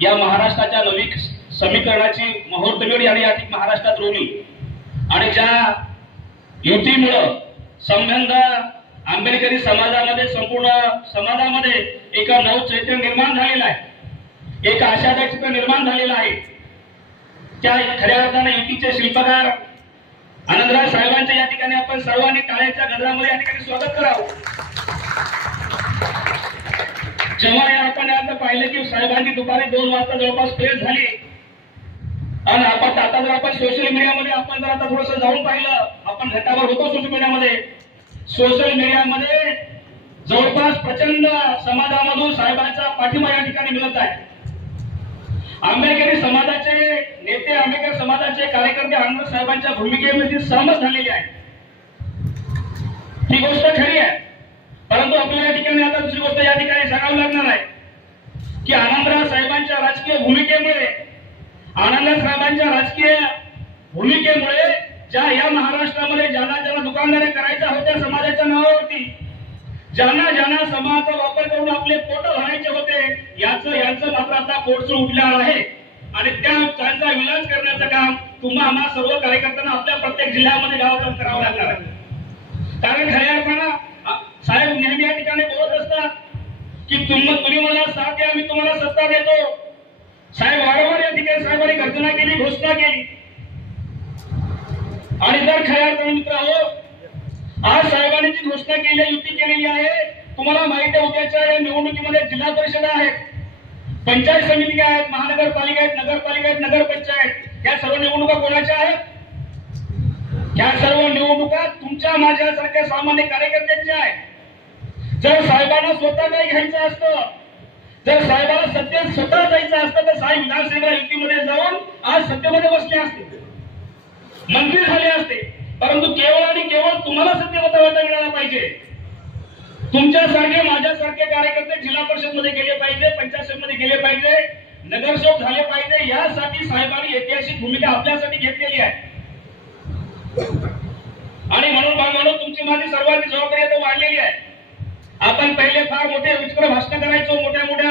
या महाराष्ट्राच्या नवीन समीकरणाची मुहूर्तमेढ यांनी या ठिकाणी महाराष्ट्रात रोवली. आणि ज्या युतीमुळं संबंध आंबेडकरी समाजामध्ये संपूर्ण समाजामध्ये एका नव चैतन्य निर्माण झालेलं आहे एक आशादायक चित्र निर्माण झालेलं आहे. त्या खऱ्या अर्थाने युतीचे शिल्पकार आनंदराव साहेबांच्या या ठिकाणी आपण सर्वांनी टाळ्यांच्या गजरामध्ये या ठिकाणी स्वागत करावं. जेव्हा या पाहिलं की साहेबांची दुपारी दोन वाजता जवळपास फेल झाली. आणि आपण आता जर आपण सोशल मीडियामध्ये आपण जर आता थोडस जाऊन पाहिलं आपण घटावर होतो सोशल मीडियामध्ये सोशल मीडियामध्ये जवळपास प्रचंड समाजामधून साहेबांचा पाठिंबा या ठिकाणी मिळत आहे. आंबेडकरी समाजाचे नेते आंबेडकर समाजाचे कार्यकर्ते आनंद साहेबांच्या भूमिकेमध्ये सहमत झालेले आहे ही गोष्ट खरी आहे. परंतु आपल्याला या ठिकाणी आता दुसरी गोष्ट या ठिकाणी सांगावी लागणार आहे. की आनंदराव साहेबांच्या राजकीय भूमिकेमुळे आनंदराव साहेबांच्या राजकीय भूमिकेमुळे ज्या या महाराष्ट्रामध्ये ज्यांना ज्यांना दुकानदाऱ्या करायच्या होत्या समाजाच्या नावावरती ज्यांना ज्यांना समाजाचा वापर करून आपले पोट भरायचे होते याचं यांचं मात्र आता पोटचं उठलं आहे. आणि त्या त्यांचा विलास करण्याचं काम तुम्हा आम्हा सर्व कार्यकर्त्यांना आपल्या प्रत्येक जिल्ह्यामध्ये गावात करावं लागणार आहे. कारण खऱ्या अर्थानं साहेब नेहमी या ठिकाणी बोलत असतात की तुम्ही तुम्ही मला साथ द्या या ठिकाणी गर्जना केली घोषणा केली? आणि जर खऱ्या अर्थाने मित्र हो आज साहेबांनी जी घोषणा केली आहे, युती केलेली आहे तुम्हाला माहीत आहे उद्याच्या या निवडणुकीमध्ये जिल्हा परिषद आहेत पंचायत समिती आहेत महानगरपालिका आहेत नगरपालिका आहेत नगरपंचायत या सर्व निवडणुका कोणाच्या आहेत? या सर्व निवडणुका तुमच्या माझ्यासारख्या सामान्य कार्यकर्त्यांच्या आहेत. जर साहेबांना स्वतः काही घ्यायचं असतं जर साहेबाला सत्तेत स्वतः जायचं असतं तर साहेब विधानसभेला युती सत्तेमध्ये बसले असते मंत्री झाले असते. परंतु केवळ आणि केवळ तुम्हाला सत्तेमध्ये वाटा मिळाला पाहिजे. तुमच्यासारखे माझ्यासारखे कार्यकर्ते जिल्हा परिषदमध्ये गेले पाहिजे पंचायत मध्ये गेले पाहिजे नगरसेवक झाले पाहिजे यासाठी साहेबांनी ऐतिहासिक भूमिका आपल्यासाठी घेतलेली आहे. आणि म्हणून म्हणून तुमची माझी सर्वांची जबाबदारी आता वाढलेली आहे. आपण पहिले फार मोठे विचित्र भाषण करायचो मोठ्या मोठ्या